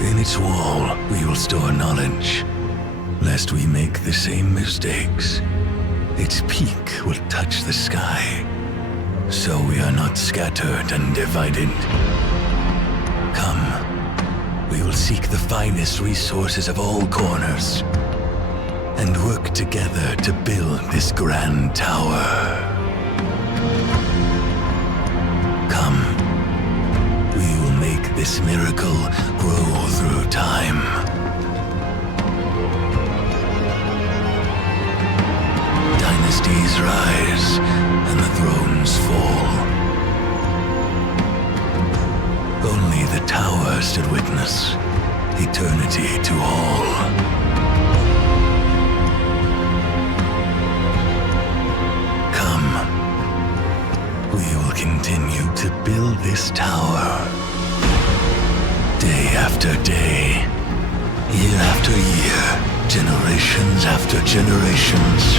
In its wall, we will store knowledge, lest we make the same mistakes. Its peak will touch the sky, so we are not scattered and divided. Come, we will seek the finest resources of all corners, and work together to build this grand tower. Come, we will make this miracle grow through time. Dynasties rise and the thrones fall. Only the tower stood witness, eternity to all. We will continue to build this tower. Day after day, year after year, generations after generations.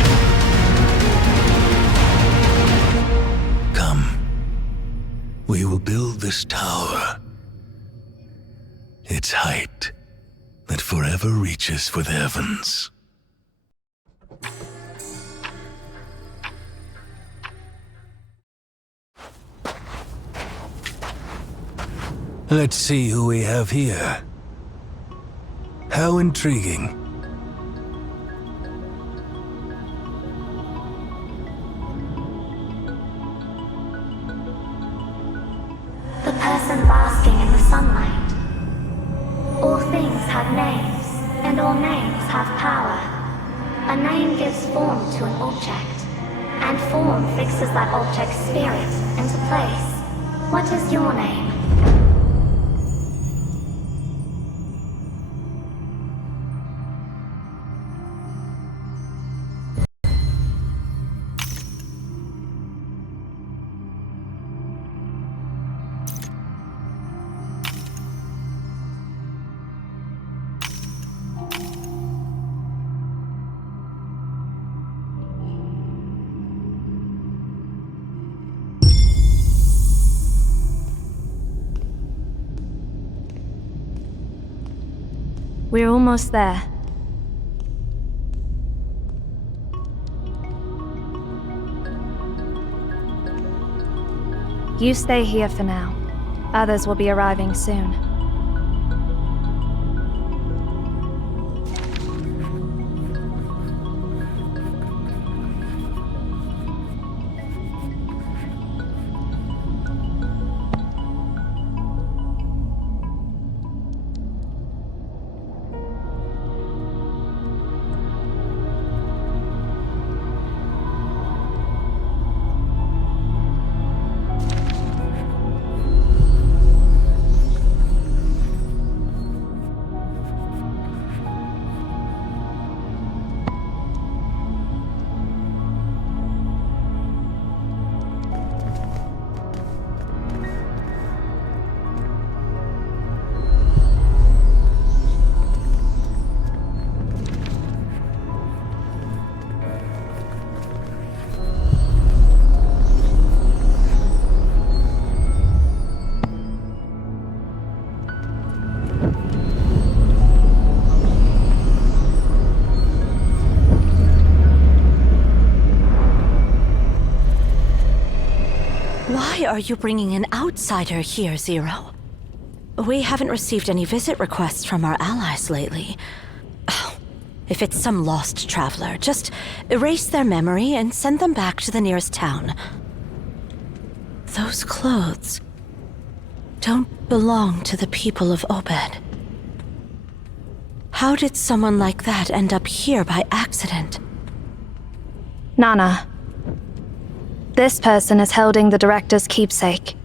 Come, we will build this tower. Its height that forever reaches for the heavens. Let's see who we have here. How intriguing. The person basking in the sunlight. All things have names, and all names have power. A name gives form to an object, and form fixes that object's spirit into place. What is your name? We're almost there. You stay here for now. Others will be arriving soon. Why are you bringing an outsider here, Zero? We haven't received any visit requests from our allies lately. Oh, if it's some lost traveler, just erase their memory and send them back to the nearest town. Those clothes don't belong to the people of Obed. How did someone like that end up here by accident? Nana. This person is holding the director's keepsake.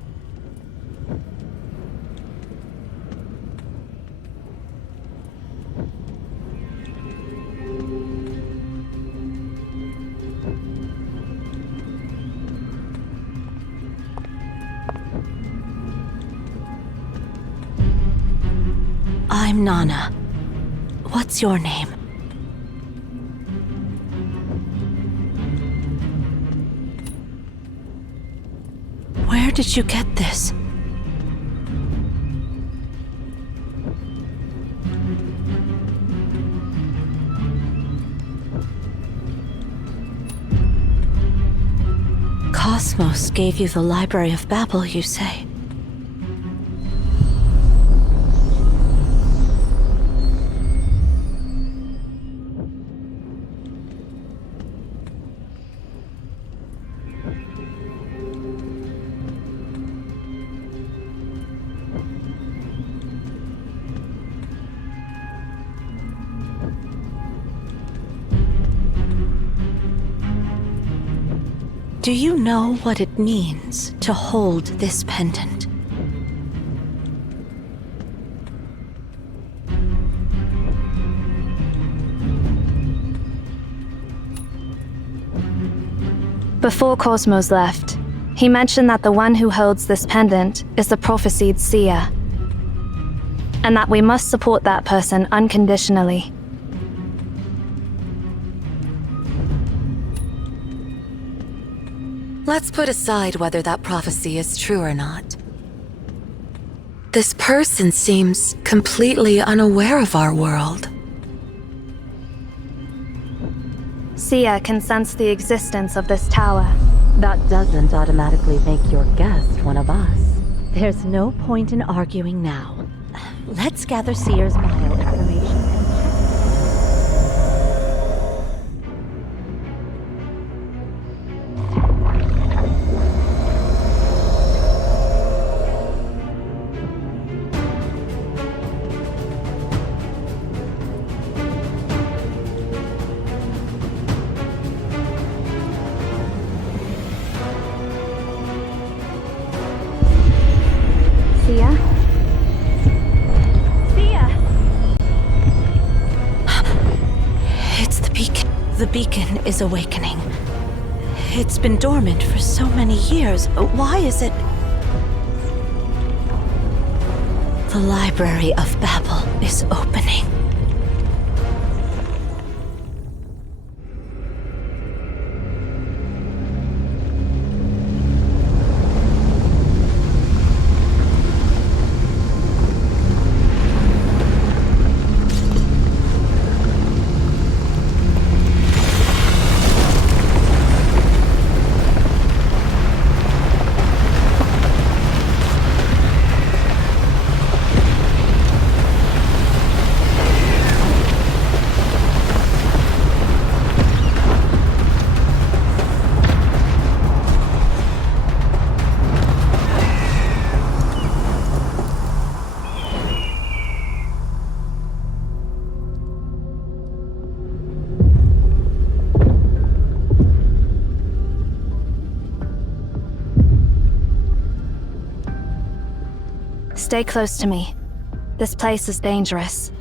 I'm Nana. What's your name? Where did you get this? Cosmos gave you the Library of Babel, you say? Do you know what it means to hold this pendant? Before Cosmos left, he mentioned that the one who holds this pendant is the prophesied seer, and that we must support that person unconditionally. Let's put aside whether that prophecy is true or not. This person seems completely unaware of our world. Seer can sense the existence of this tower. That doesn't automatically make your guest one of us. There's no point in arguing now. Let's gather Seer's bio information. Seer? Seer! It's the beacon. The beacon is awakening. It's been dormant for so many years. Why is it... The Library of Babel is opening. Stay close to me. This place is dangerous.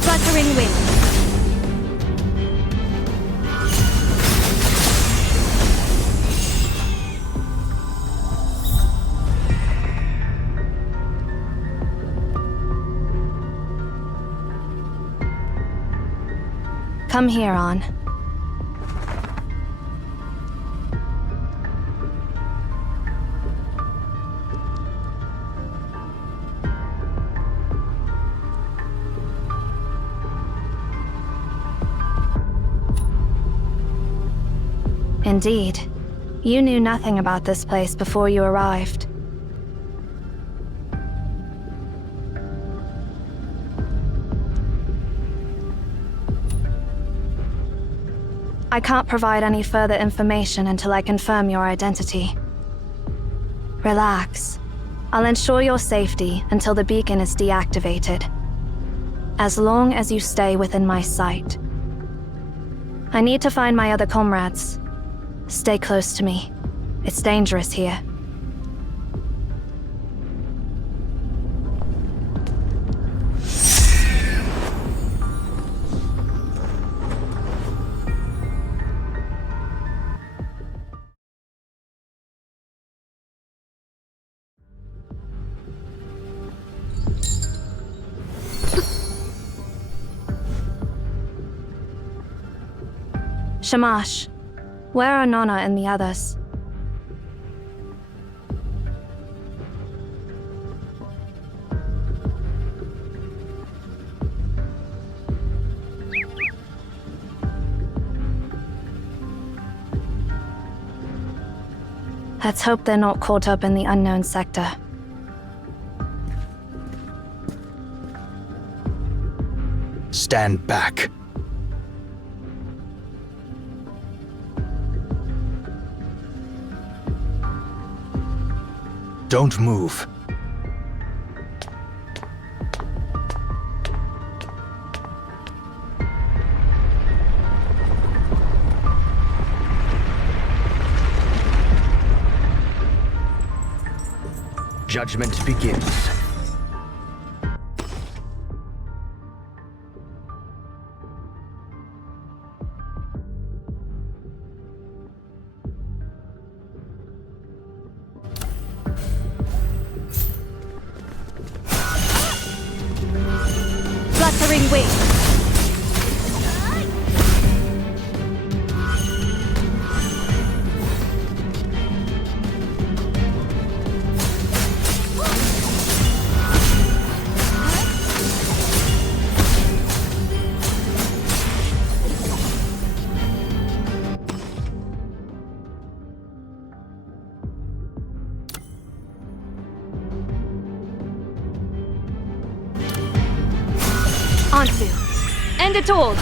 Fluttering wings. Come here, On. Indeed. You knew nothing about this place before you arrived. I can't provide any further information until I confirm your identity. Relax. I'll ensure your safety until the beacon is deactivated. As long as you stay within my sight. I need to find my other comrades. Stay close to me. It's dangerous here. Shamash, where are Nana and the others? Let's hope they're not caught up in the unknown sector. Stand back. Don't move. Judgment begins. Fluttering wings. Anzu, end it all!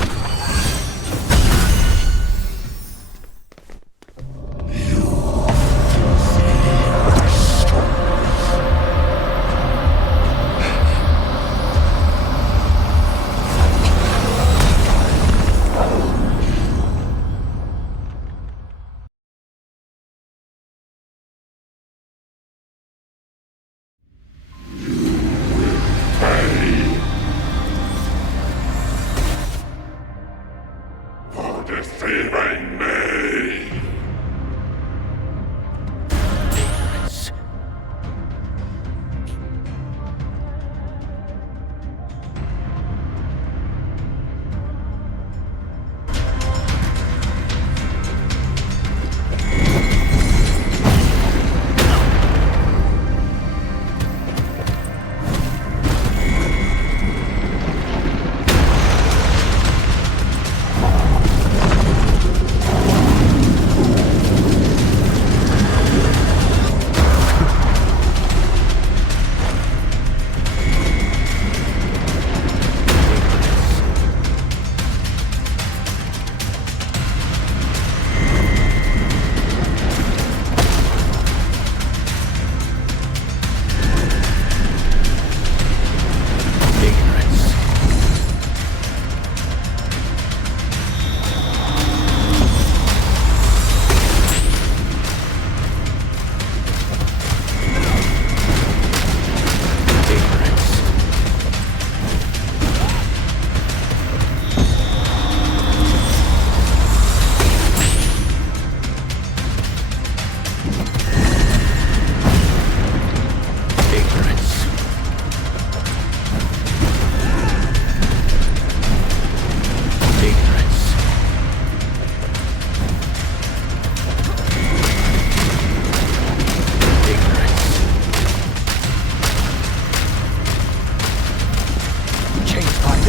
Deceiving me!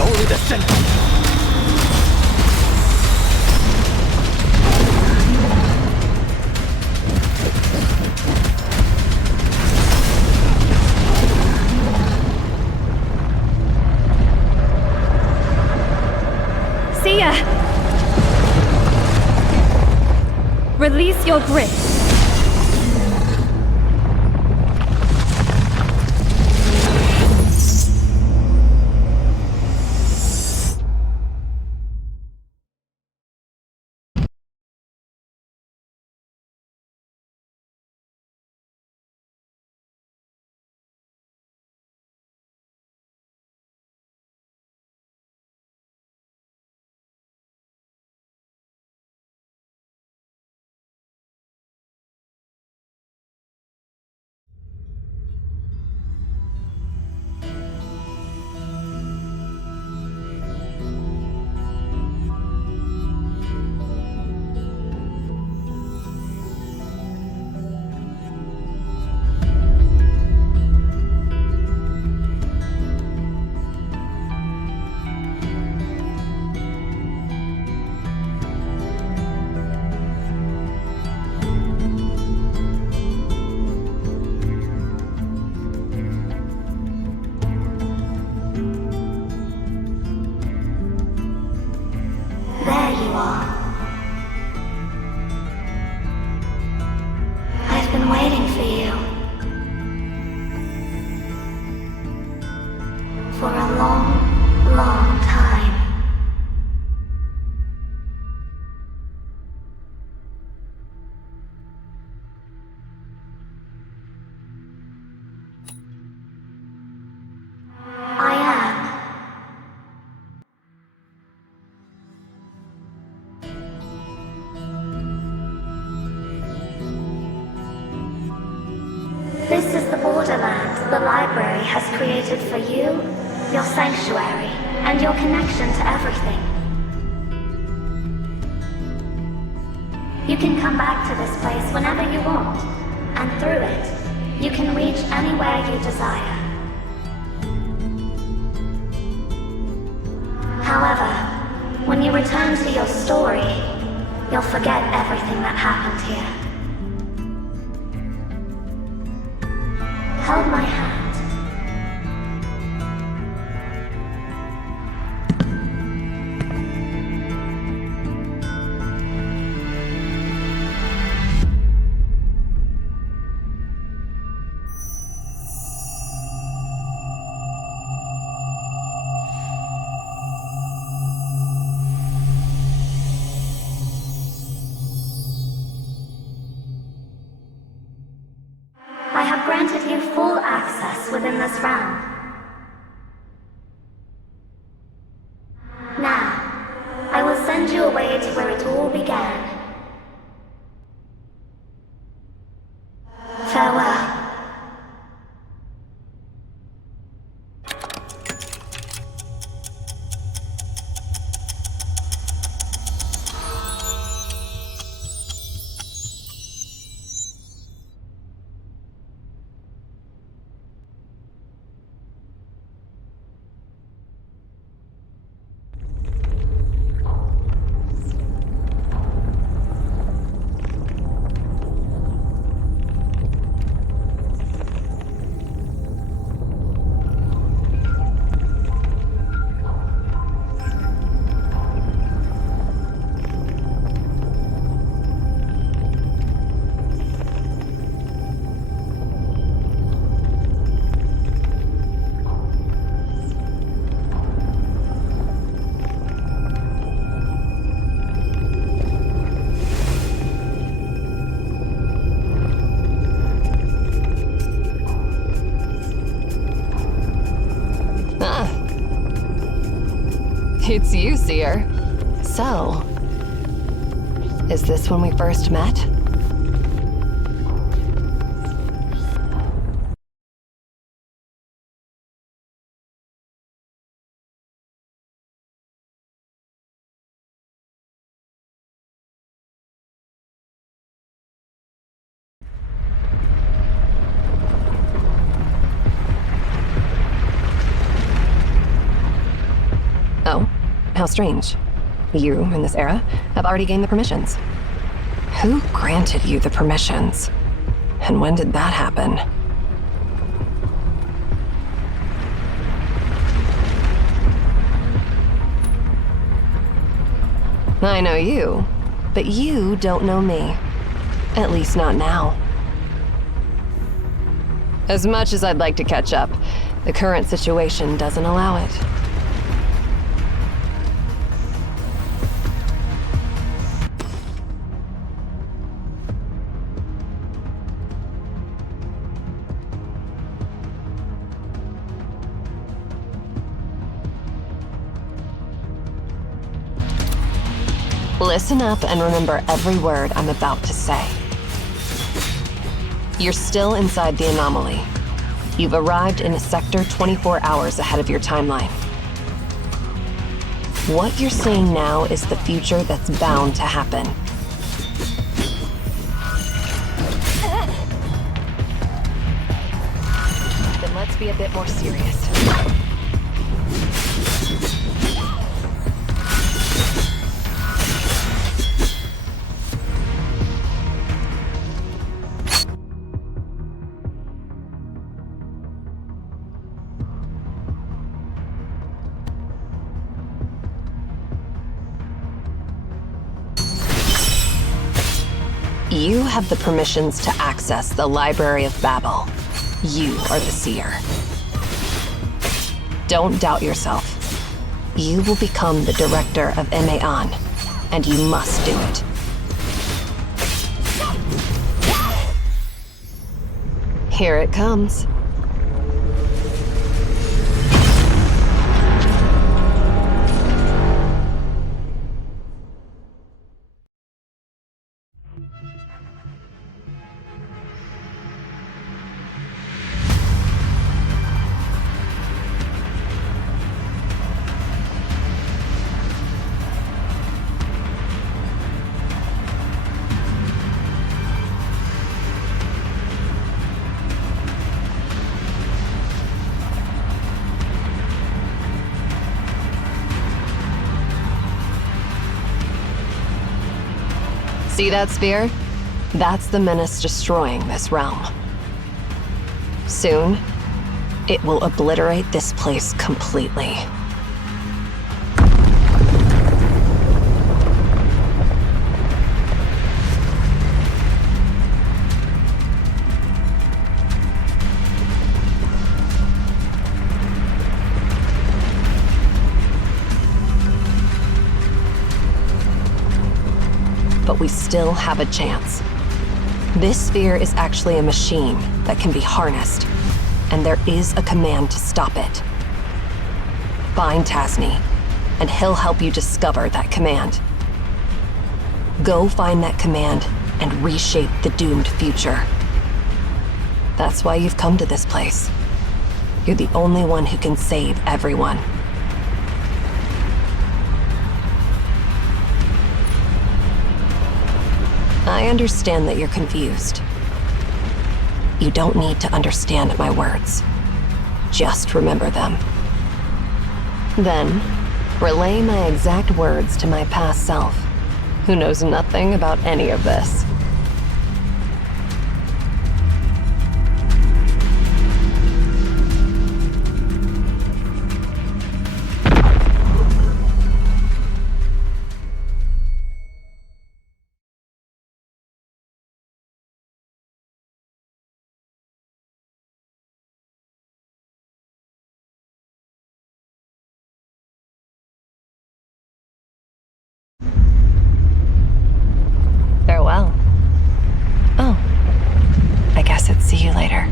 Only the center. See ya! Release your grip. waiting for you. For a long, long time. I am. This is the borderland the library has created for you, your sanctuary, and your connection to everything. You can come back to this place whenever you want, and through it, you can reach anywhere you desire. However, when you return to your story, you'll forget everything that happened here. Hold my hand. I have granted you full access within this realm. Now, I will send you away to where it all began. Farewell. It's you, Seer. So, is this when we first met? Oh, how strange. You, in this era, have already gained the permissions. Who granted you the permissions? And when did that happen? I know you, but you don't know me. At least not now. As much as I'd like to catch up, the current situation doesn't allow it. Listen up and remember every word I'm about to say. You're still inside the anomaly. You've arrived in a sector 24 hours ahead of your timeline. What you're seeing now is the future that's bound to happen. Then let's be a bit more serious. You have the permissions to access the Library of Babel. You are the seer. Don't doubt yourself. You will become the director of Emean, and you must do it. Here it comes. See that sphere? That's the menace destroying this realm. Soon, it will obliterate this place completely. But we still have a chance. This sphere is actually a machine that can be harnessed, and there is a command to stop it. Find Tasni, and he'll help you discover that command. Go find that command and reshape the doomed future. That's why you've come to this place. You're the only one who can save everyone. I understand that you're confused. You don't need to understand my words. Just remember them. Then, relay my exact words to my past self, who knows nothing about any of this. Farewell. Oh, I guess it's see you later.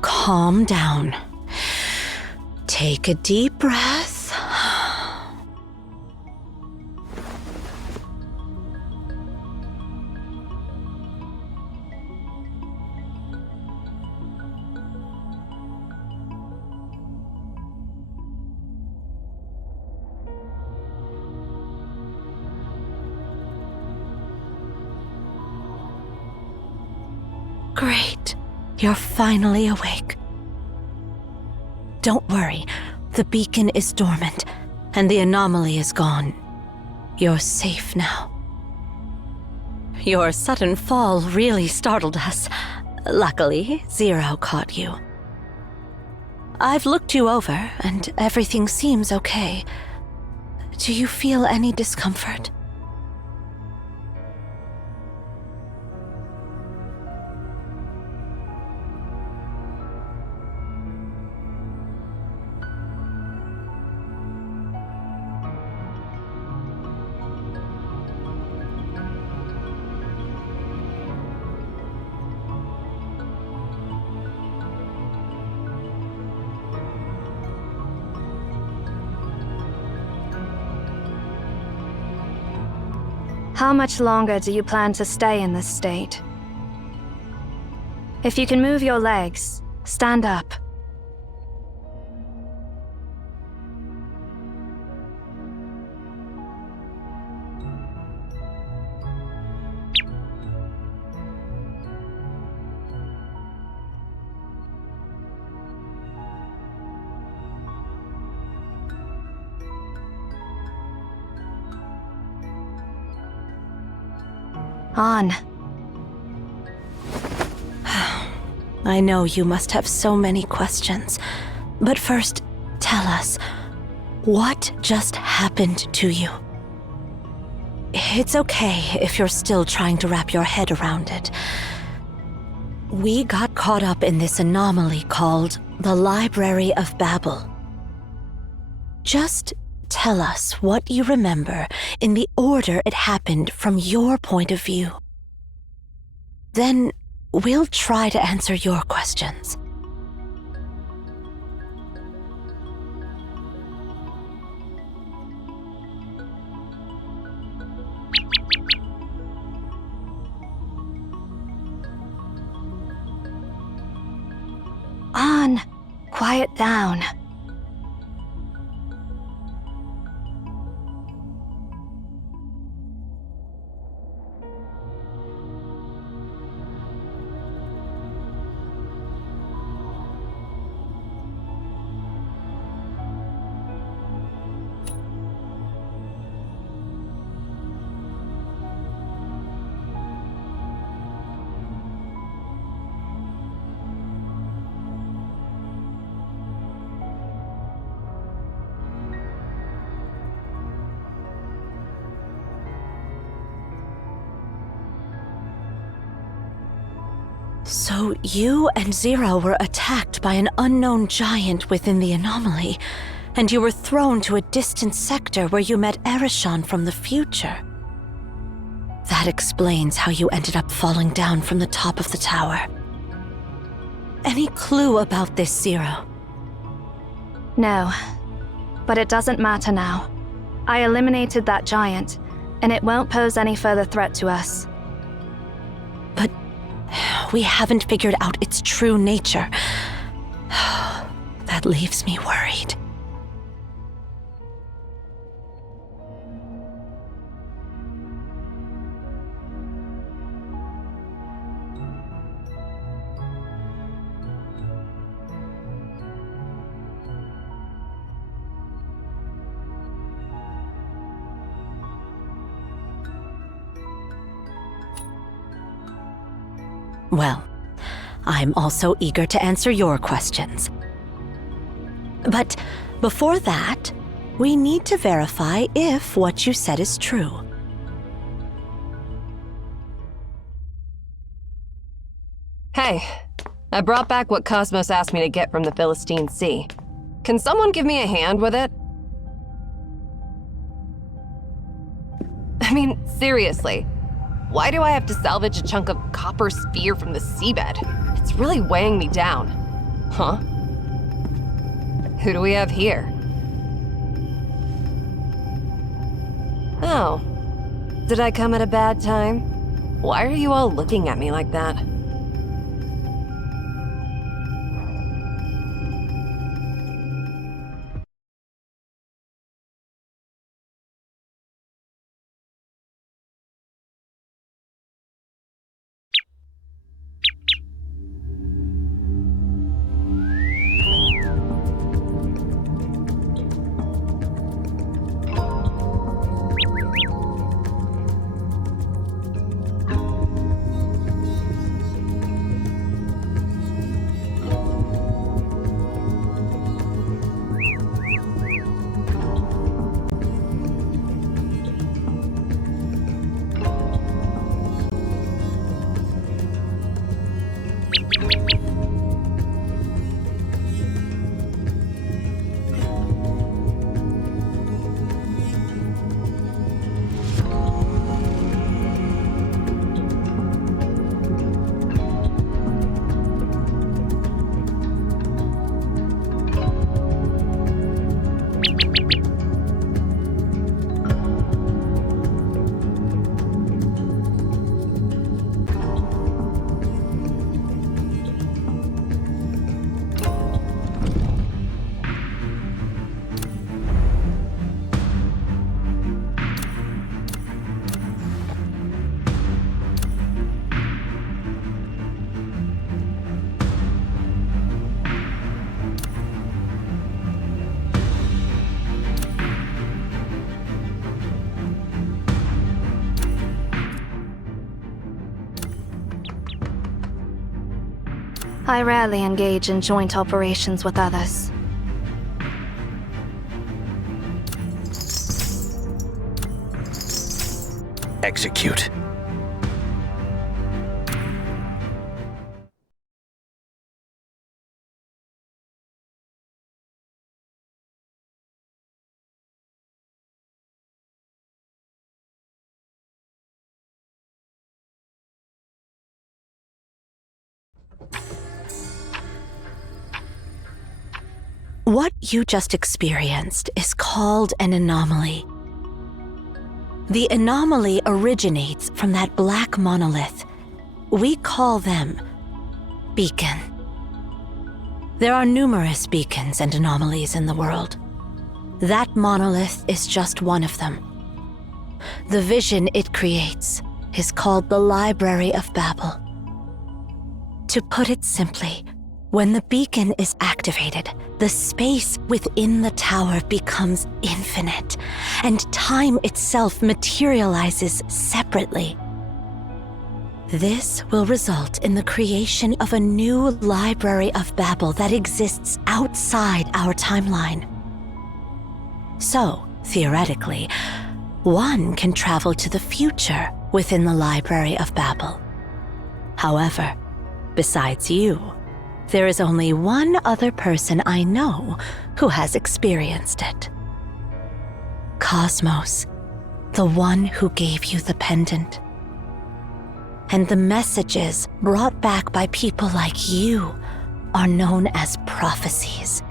Calm down. Take a deep breath. Great. You're finally awake. Don't worry. The beacon is dormant, and the anomaly is gone. You're safe now. Your sudden fall really startled us. Luckily, Zero caught you. I've looked you over, and everything seems okay. Do you feel any discomfort? How much longer do you plan to stay in this state? If you can move your legs, stand up. On. I know you must have so many questions, but first, tell us, what just happened to you? It's okay if you're still trying to wrap your head around it. We got caught up in this anomaly called the Library of Babel. Just tell us what you remember in the order it happened from your point of view. Then we'll try to answer your questions. On. Quiet down. So you and Zero were attacked by an unknown giant within the anomaly, and you were thrown to a distant sector where you met Erishon from the future. That explains how you ended up falling down from the top of the tower. Any clue about this, Zero? No. But it doesn't matter now. I eliminated that giant, and it won't pose any further threat to us. But we haven't figured out its true nature. That leaves me worried. Well, I'm also eager to answer your questions. But before that, we need to verify if what you said is true. Hey, I brought back what Cosmos asked me to get from the Philistine Sea. Can someone give me a hand with it? I mean, seriously. Why do I have to salvage a chunk of copper sphere from the seabed? It's really weighing me down. Huh? Who do we have here? Oh. Did I come at a bad time? Why are you all looking at me like that? I rarely engage in joint operations with others. Execute. What you just experienced is called an anomaly. The anomaly originates from that black monolith. We call them beacon. There are numerous beacons and anomalies in the world. That monolith is just one of them. The vision it creates is called the Library of Babel. To put it simply, when the beacon is activated, the space within the tower becomes infinite, and time itself materializes separately. This will result in the creation of a new Library of Babel that exists outside our timeline. So, theoretically, one can travel to the future within the Library of Babel. However, besides you, there is only one other person I know who has experienced it. Cosmos, the one who gave you the pendant. And the messages brought back by people like you are known as prophecies.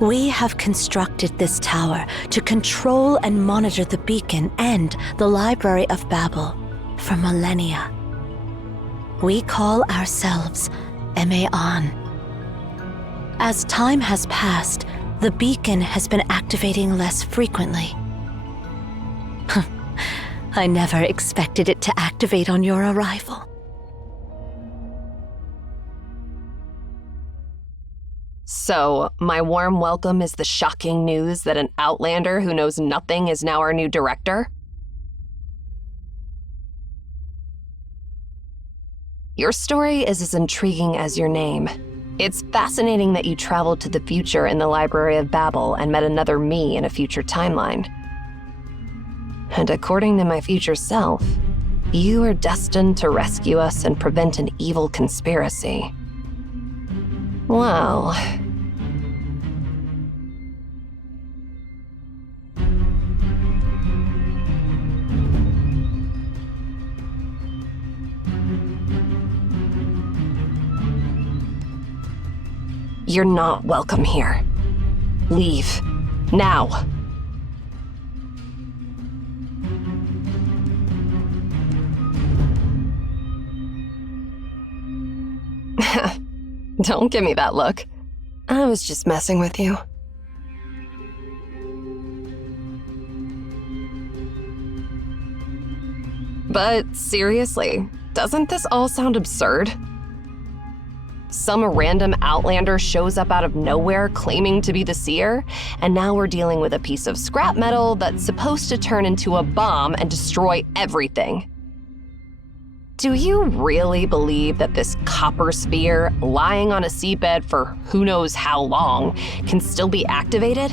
We have constructed this tower to control and monitor the beacon and the Library of Babel for millennia. We call ourselves Maon. As time has passed, the beacon has been activating less frequently. I never expected it to activate on your arrival. So, my warm welcome is the shocking news that an outlander who knows nothing is now our new director? Your story is as intriguing as your name. It's fascinating that you traveled to the future in the Library of Babel and met another me in a future timeline. And according to my future self, you are destined to rescue us and prevent an evil conspiracy. Well... You're not welcome here. Leave. Now. Don't give me that look. I was just messing with you. But seriously, doesn't this all sound absurd? Some random outlander shows up out of nowhere claiming to be the seer, and now we're dealing with a piece of scrap metal that's supposed to turn into a bomb and destroy everything. Do you really believe that this copper sphere, lying on a seabed for who knows how long, can still be activated?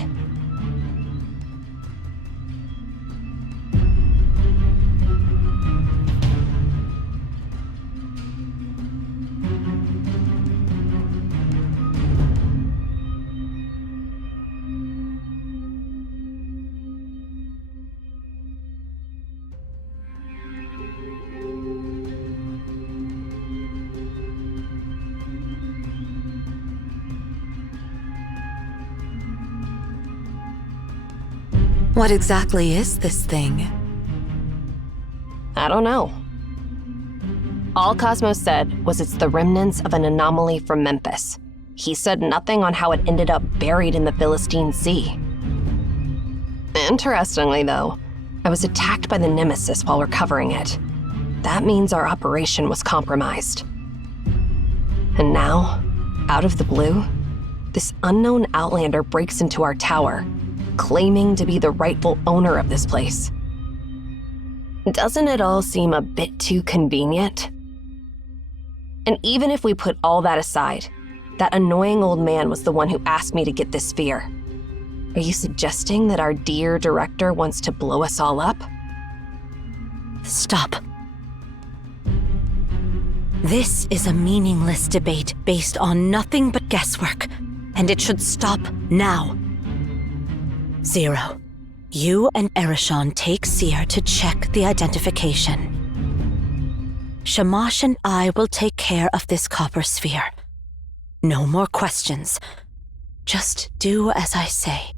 What exactly is this thing? I don't know. All Cosmos said was it's the remnants of an anomaly from Memphis. He said nothing on how it ended up buried in the Philistine Sea. Interestingly, though, I was attacked by the Nemesis while recovering it. That means our operation was compromised. And now, out of the blue, this unknown outlander breaks into our tower, claiming to be the rightful owner of this place. Doesn't it all seem a bit too convenient? And even if we put all that aside, that annoying old man was the one who asked me to get this sphere. Are you suggesting that our dear director wants to blow us all up? Stop. This is a meaningless debate based on nothing but guesswork, and it should stop now. Zero, you and Erishon take Seer to check the identification. Shamash and I will take care of this copper sphere. No more questions. Just do as I say.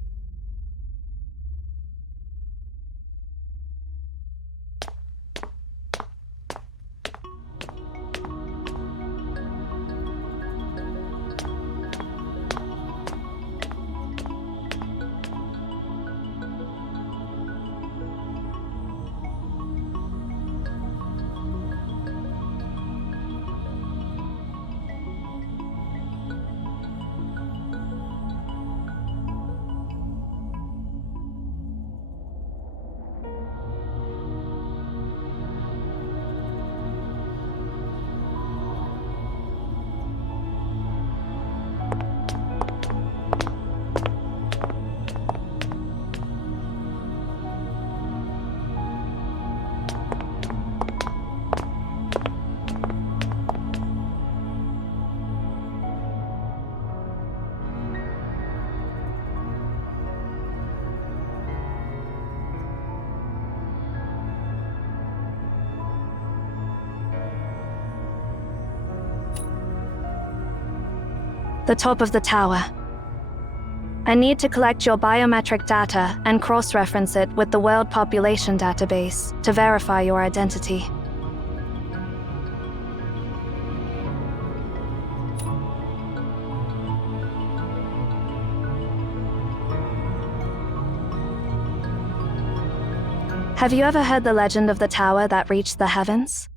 The top of the tower. I need to collect your biometric data and cross-reference it with the World Population Database to verify your identity. Have you ever heard the legend of the tower that reached the heavens?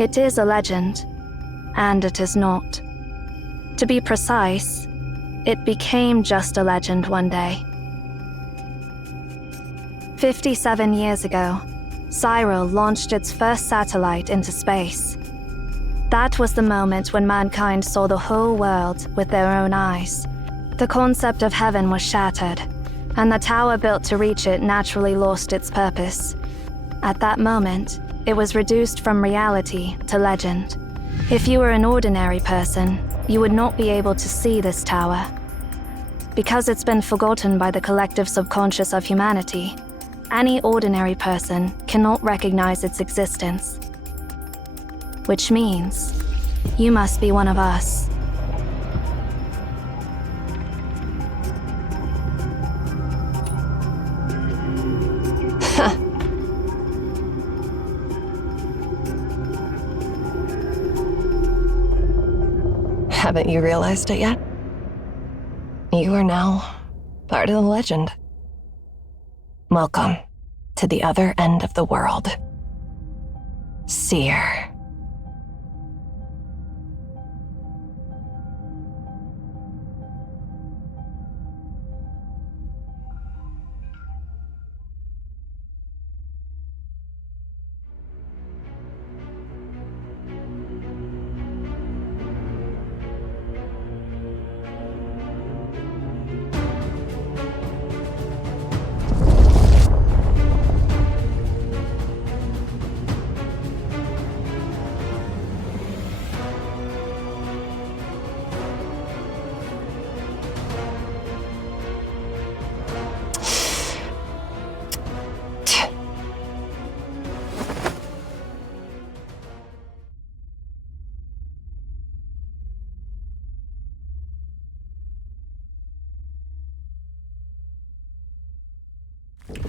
It is a legend, and it is not. To be precise, it became just a legend one day. 57 years ago, Cyril launched its first satellite into space. That was the moment when mankind saw the whole world with their own eyes. The concept of heaven was shattered, and the tower built to reach it naturally lost its purpose. At that moment, it was reduced from reality to legend. If you were an ordinary person, you would not be able to see this tower. Because it's been forgotten by the collective subconscious of humanity, any ordinary person cannot recognize its existence. Which means, you must be one of us. Haven't you realized it yet? You are now part of the legend. Welcome to the other end of the world. Seer.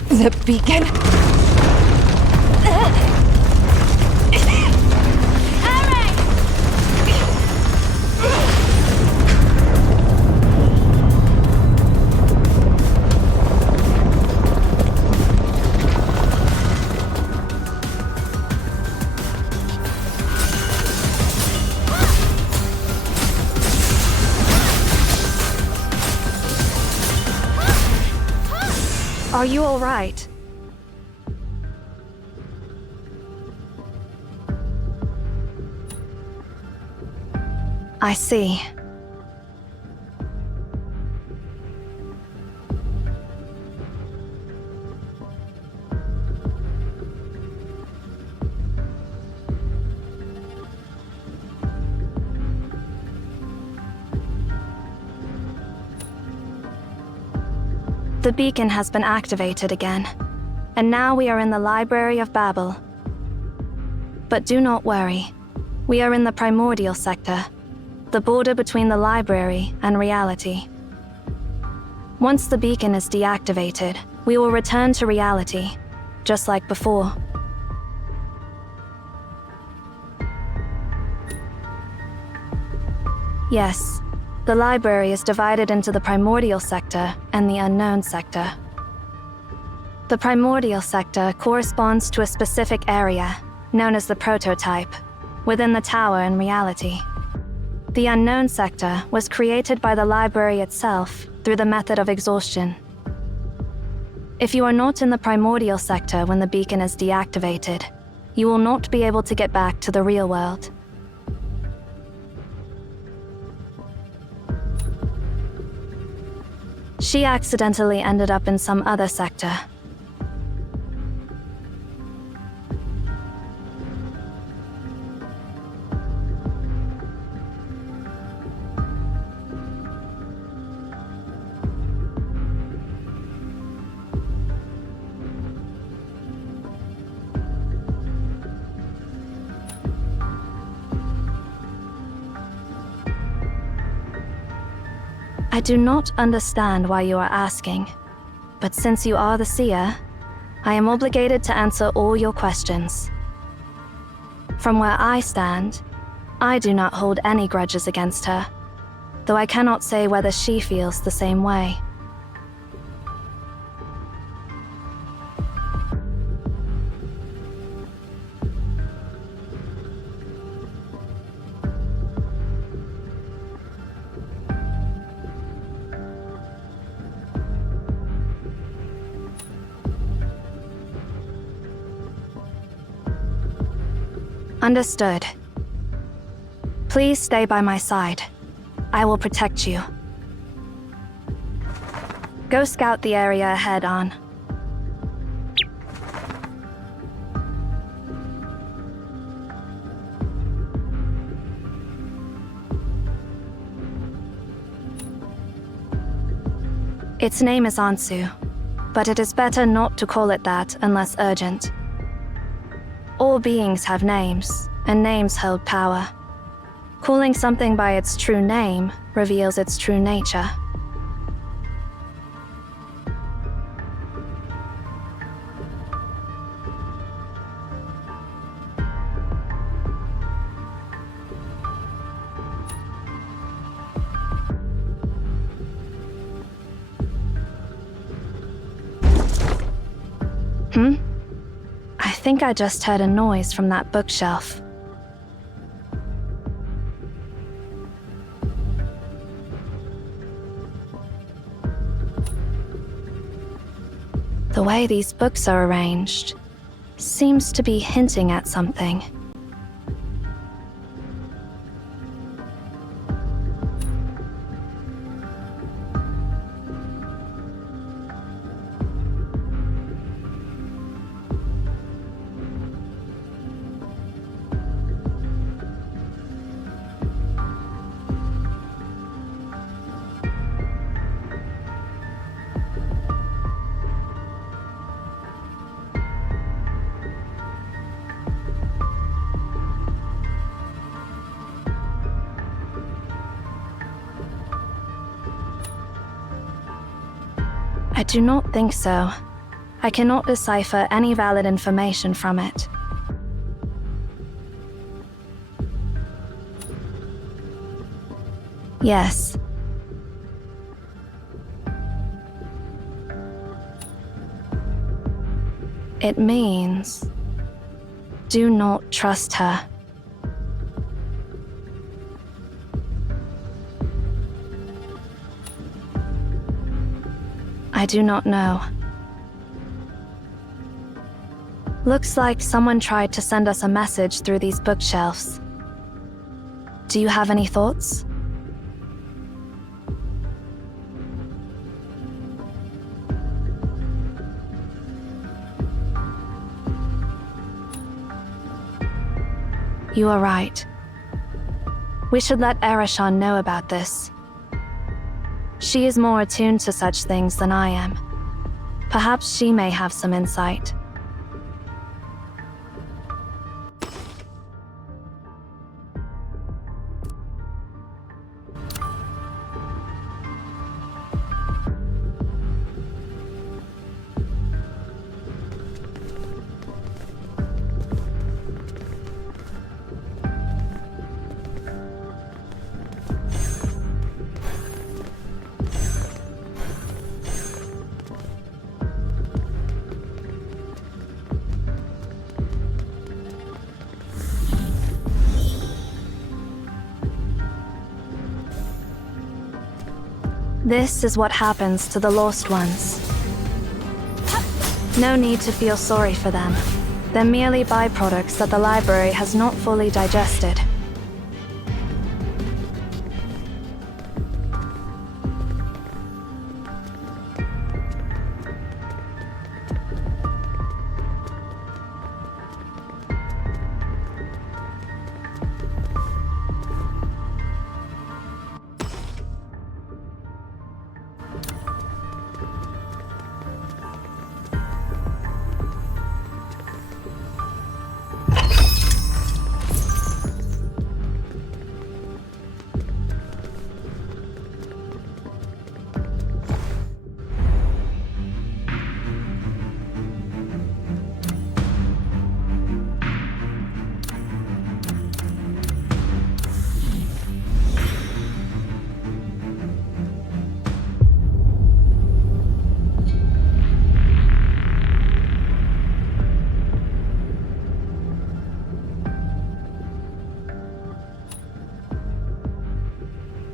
The beacon? Are you all right? I see. The beacon has been activated again, and now we are in the Library of Babel. But do not worry. We are in the primordial sector, the border between the library and reality. Once the beacon is deactivated, we will return to reality, just like before. Yes, the library is divided into the primordial sector and the unknown sector. The primordial sector corresponds to a specific area, known as the prototype, within the tower in reality. The unknown sector was created by the library itself through the method of exhaustion. If you are not in the primordial sector when the beacon is deactivated, you will not be able to get back to the real world. She accidentally ended up in some other sector. I do not understand why you are asking, but since you are the seer, I am obligated to answer all your questions. From where I stand, I do not hold any grudges against her, though I cannot say whether she feels the same way. Understood. Please stay by my side. I will protect you. Go scout the area ahead on. Its name is Ansu, but it is better not to call it that unless urgent. All beings have names, and names hold power. Calling something by its true name reveals its true nature. I think I just heard a noise from that bookshelf. The way these books are arranged seems to be hinting at something. I do not think so. I cannot decipher any valid information from it. Yes. It means, do not trust her. I do not know. Looks like someone tried to send us a message through these bookshelves. Do you have any thoughts? You are right. We should let Erashan know about this. She is more attuned to such things than I am. Perhaps she may have some insight. This is what happens to the lost ones. No need to feel sorry for them. They're merely byproducts that the library has not fully digested.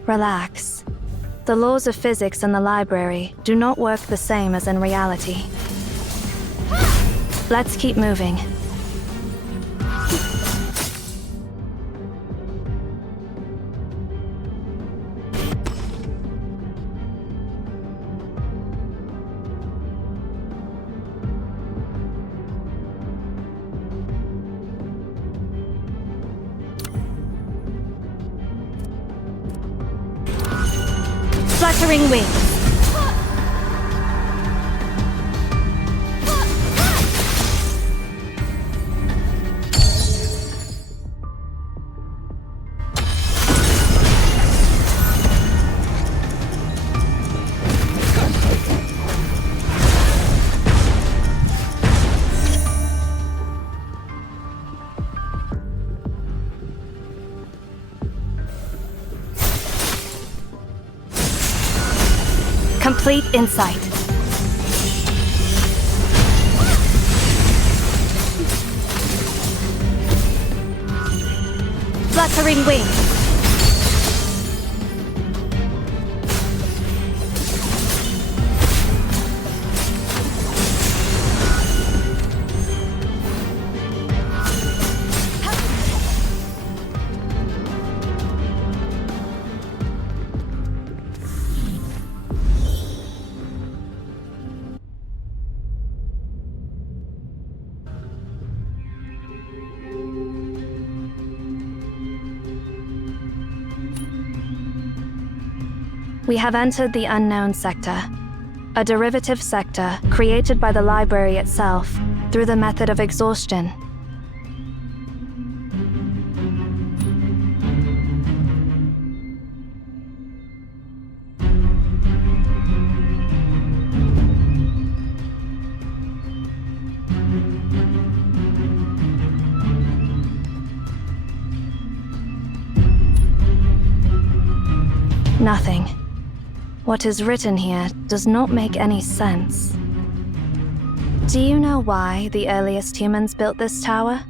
Relax. The laws of physics in the library do not work the same as in reality. Let's keep moving. Fluttering wings. Complete insight. Fluttering wings. We have entered the unknown sector, a derivative sector created by the library itself through the method of exhaustion. Nothing. What is written here does not make any sense. Do you know why the earliest humans built this tower?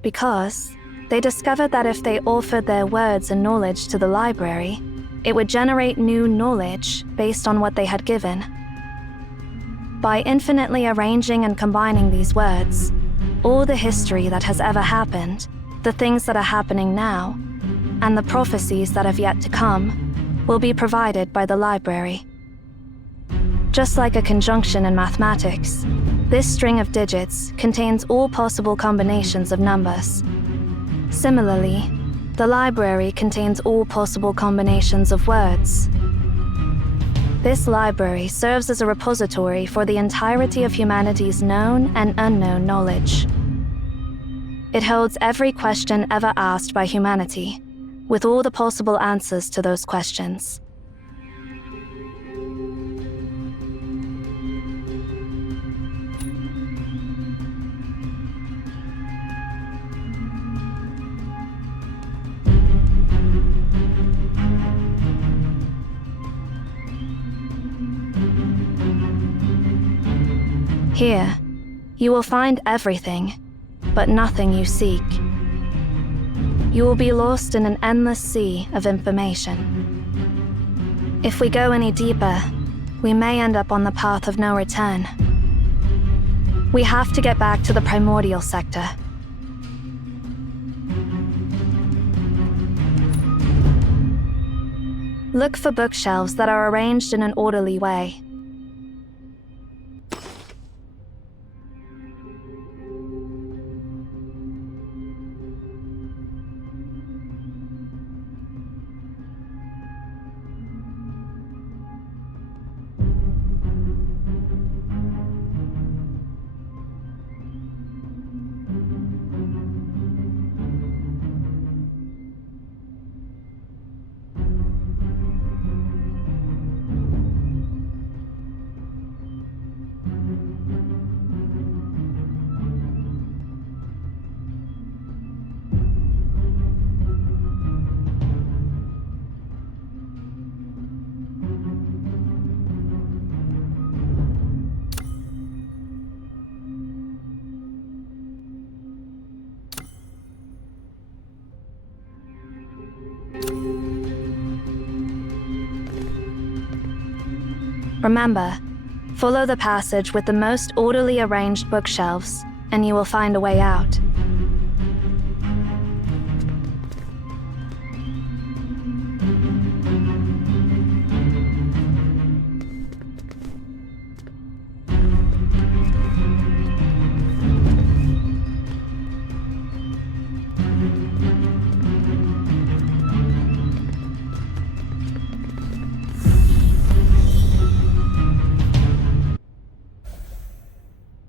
Because they discovered that if they offered their words and knowledge to the library, it would generate new knowledge based on what they had given. By infinitely arranging and combining these words, all the history that has ever happened, the things that are happening now, and the prophecies that have yet to come, will be provided by the library. Just like a conjunction in mathematics, this string of digits contains all possible combinations of numbers. Similarly, the library contains all possible combinations of words. This library serves as a repository for the entirety of humanity's known and unknown knowledge. It holds every question ever asked by humanity, with all the possible answers to those questions. Here, you will find everything, but nothing you seek. You will be lost in an endless sea of information. If we go any deeper, we may end up on the path of no return. We have to get back to the primordial sector. Look for bookshelves that are arranged in an orderly way. Remember, follow the passage with the most orderly arranged bookshelves, and you will find a way out.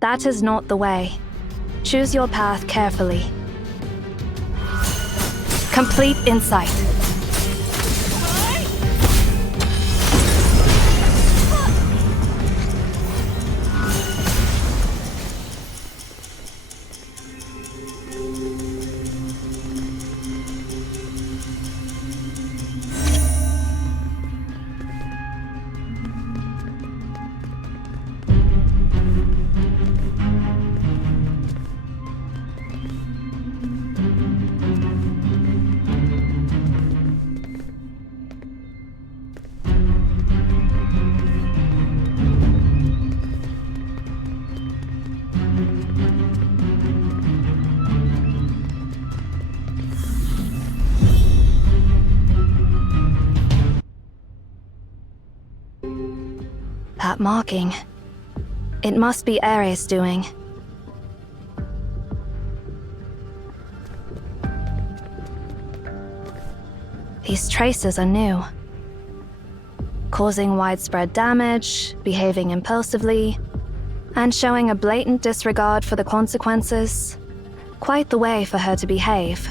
That is not the way. Choose your path carefully. Complete insight. That marking. It must be Ares' doing. These traces are new. Causing widespread damage, behaving impulsively, and showing a blatant disregard for the consequences. Quite the way for her to behave.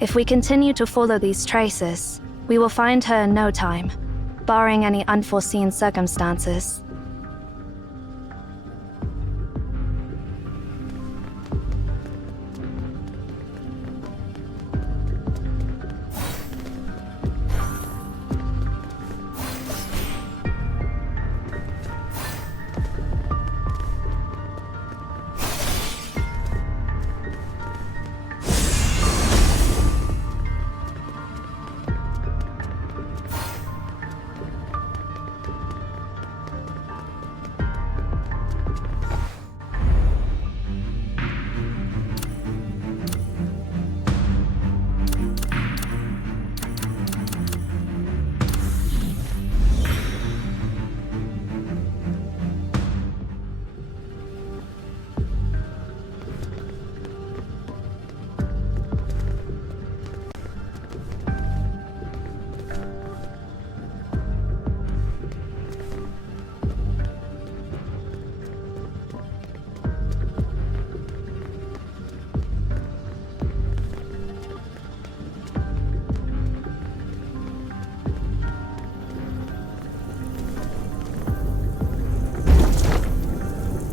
If we continue to follow these traces, we will find her in no time, barring any unforeseen circumstances.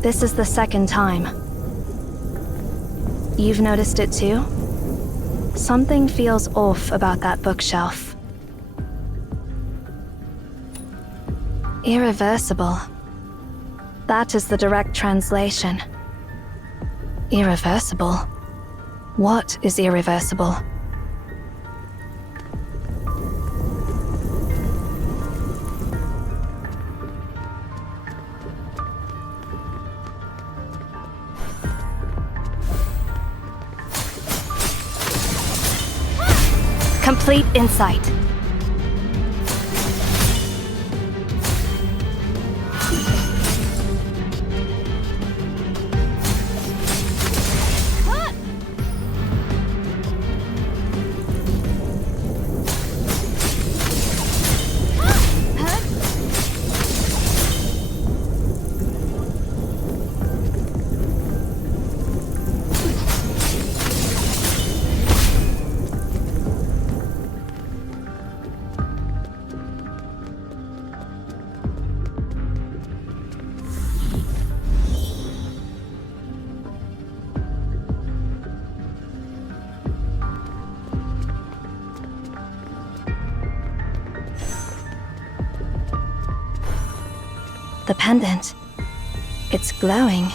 This is the second time. You've noticed it too? Something feels off about that bookshelf. Irreversible. That is the direct translation. Irreversible? What is irreversible? Complete insight. The pendant. It's glowing.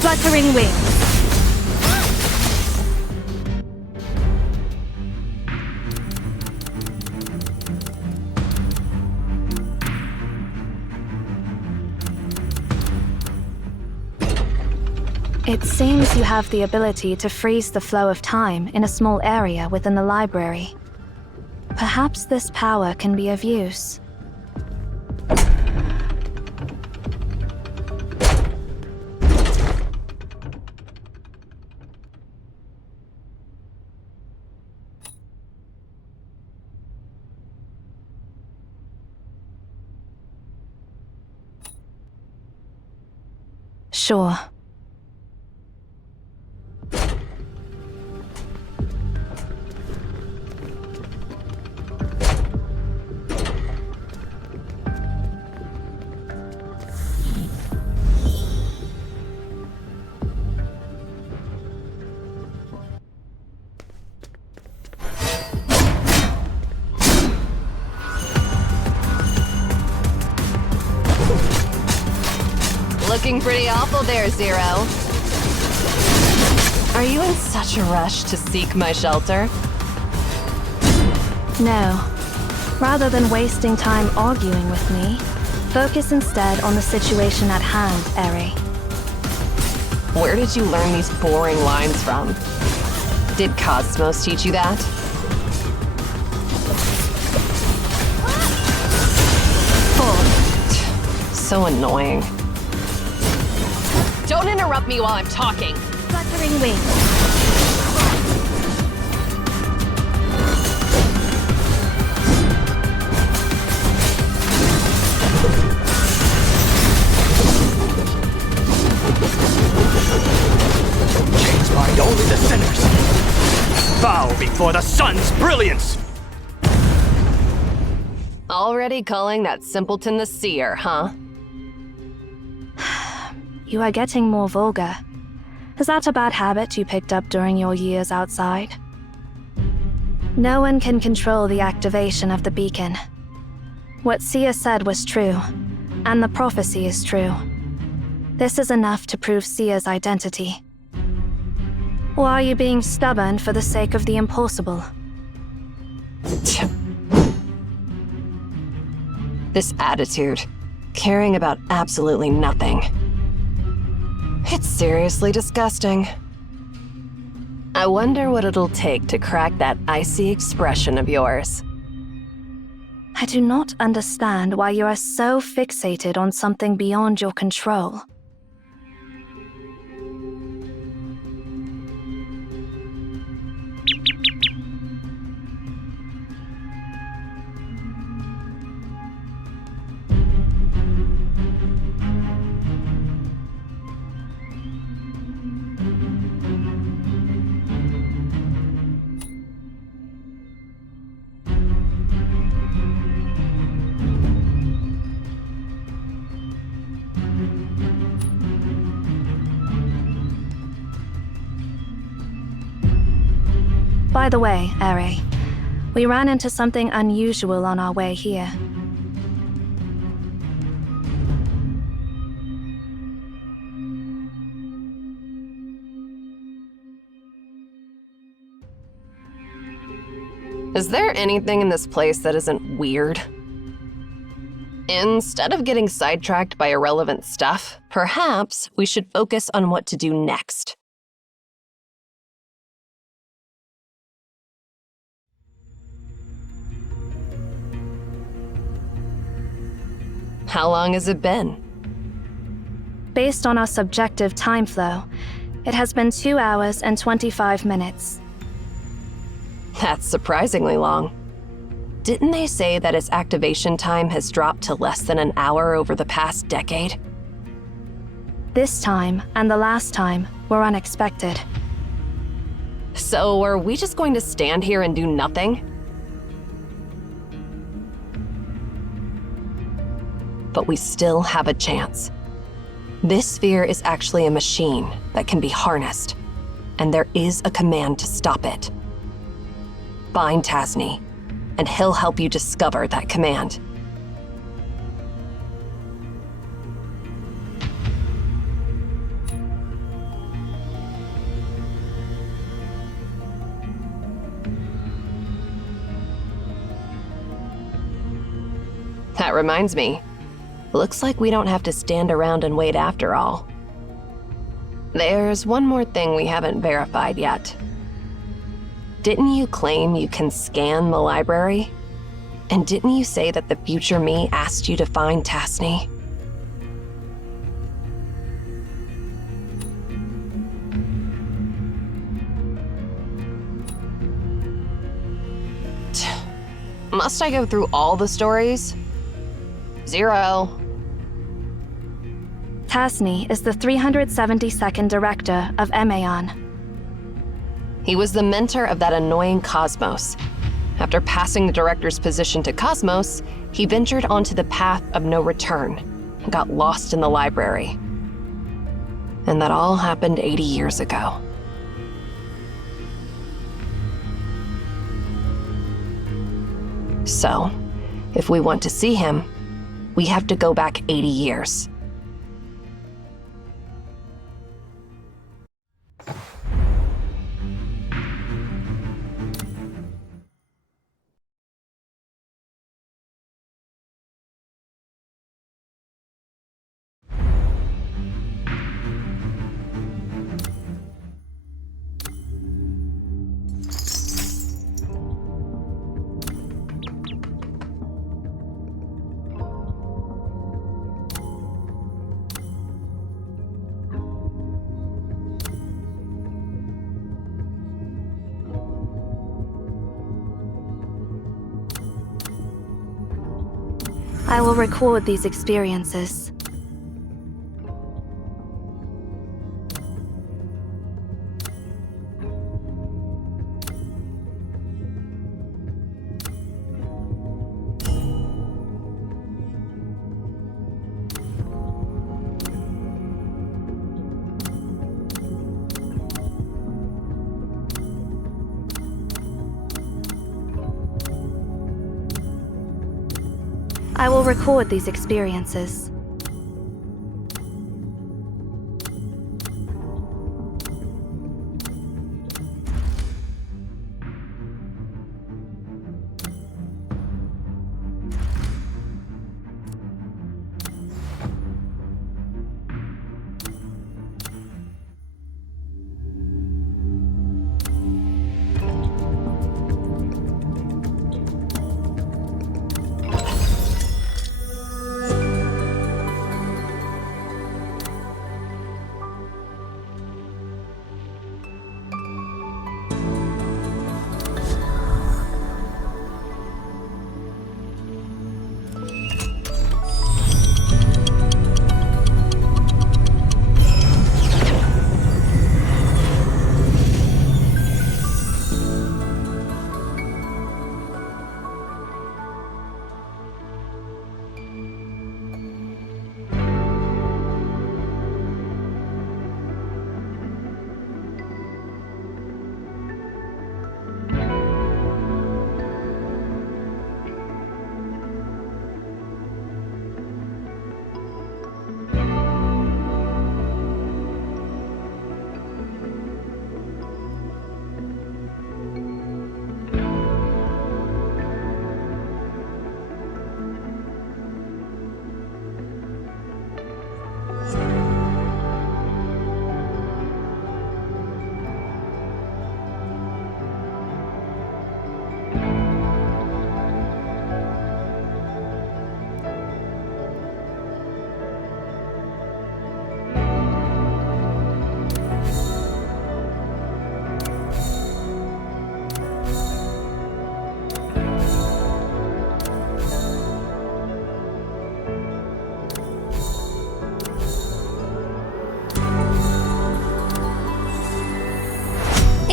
Fluttering wings. It seems you have the ability to freeze the flow of time in a small area within the library. Perhaps this power can be of use. Sure. Looking pretty awful there, Zero. Are you in such a rush to seek my shelter? No. Rather than wasting time arguing with me, focus instead on the situation at hand, Eri. Where did you learn these boring lines from? Did Cosmos teach you that? So annoying. Don't interrupt me while I'm talking. Fluttering wings. Chains bind only the sinners. Bow before the sun's brilliance. Already calling that simpleton the seer, huh? You are getting more vulgar. Is that a bad habit you picked up during your years outside? No one can control the activation of the beacon. What Sia said was true, and the prophecy is true. This is enough to prove Sia's identity. Or are you being stubborn for the sake of the impossible? This attitude, caring about absolutely nothing. It's seriously disgusting. I wonder what it'll take to crack that icy expression of yours. I do not understand why you are so fixated on something beyond your control. By the way, Ere, we ran into something unusual on our way here. Is there anything in this place that isn't weird? Instead of getting sidetracked by irrelevant stuff, perhaps we should focus on what to do next. How long has it been? Based on our subjective time flow, it has been 2 hours and 25 minutes. That's surprisingly long. Didn't they say that its activation time has dropped to less than an hour over the past decade? This time and the last time were unexpected. So are we just going to stand here and do nothing? But we still have a chance. This sphere is actually a machine that can be harnessed, and there is a command to stop it. Find Tasni, and he'll help you discover that command. That reminds me. Looks like we don't have to stand around and wait after all. There's one more thing we haven't verified yet. Didn't you claim you can scan the library? And didn't you say that the future me asked you to find Tasni? Must I go through all the stories? Zero. Tasni is the 372nd director of Emaon. He was the mentor of that annoying Cosmos. After passing the director's position to Cosmos, he ventured onto the path of no return and got lost in the library. And that all happened 80 years ago. So, if we want to see him, we have to go back 80 years. I will record these experiences. I will record these experiences.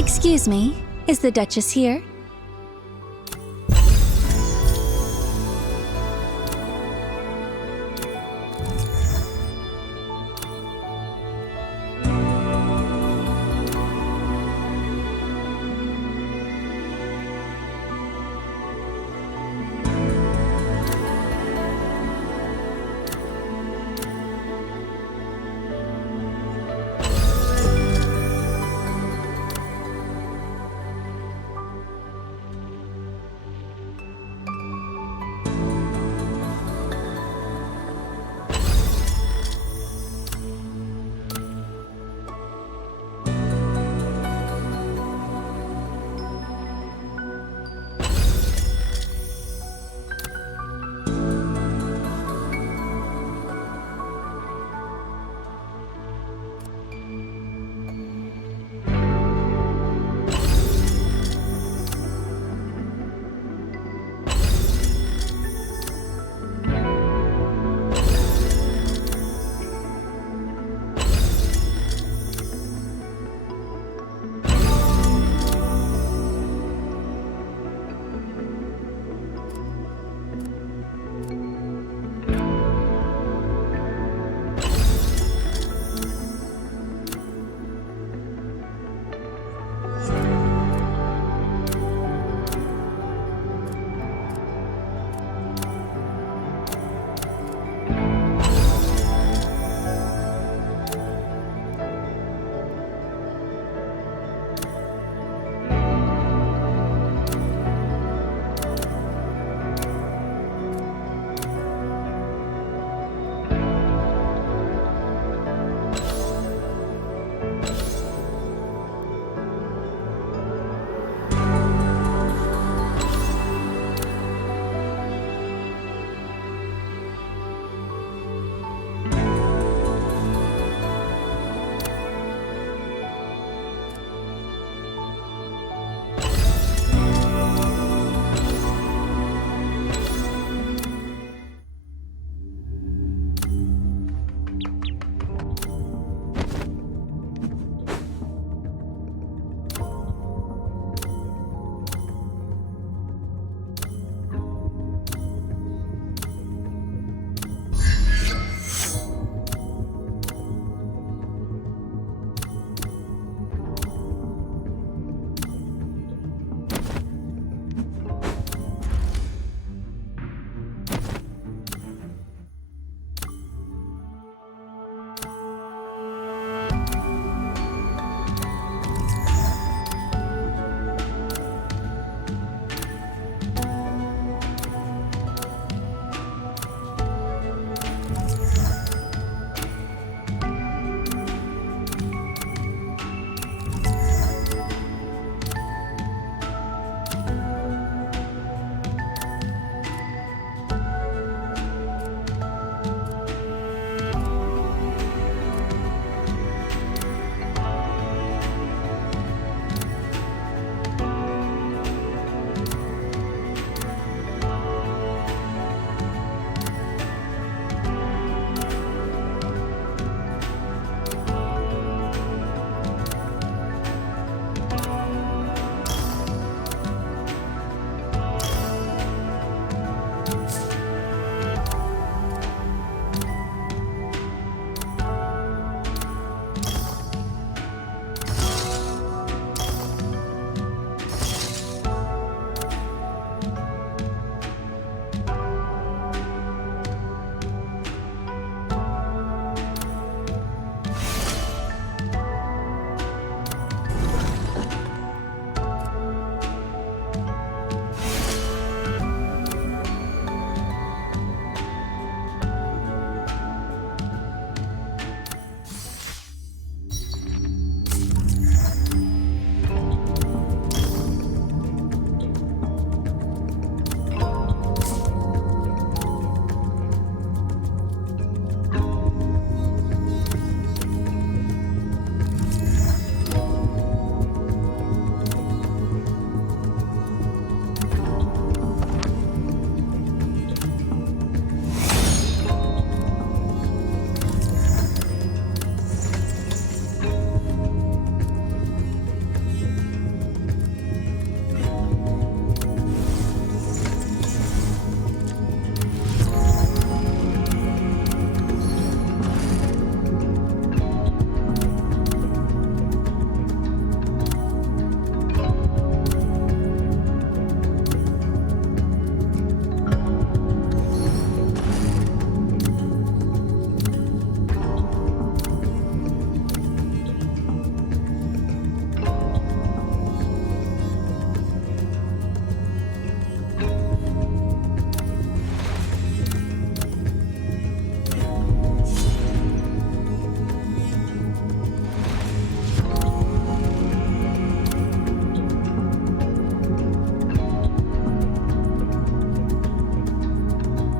Excuse me, is the Duchess here?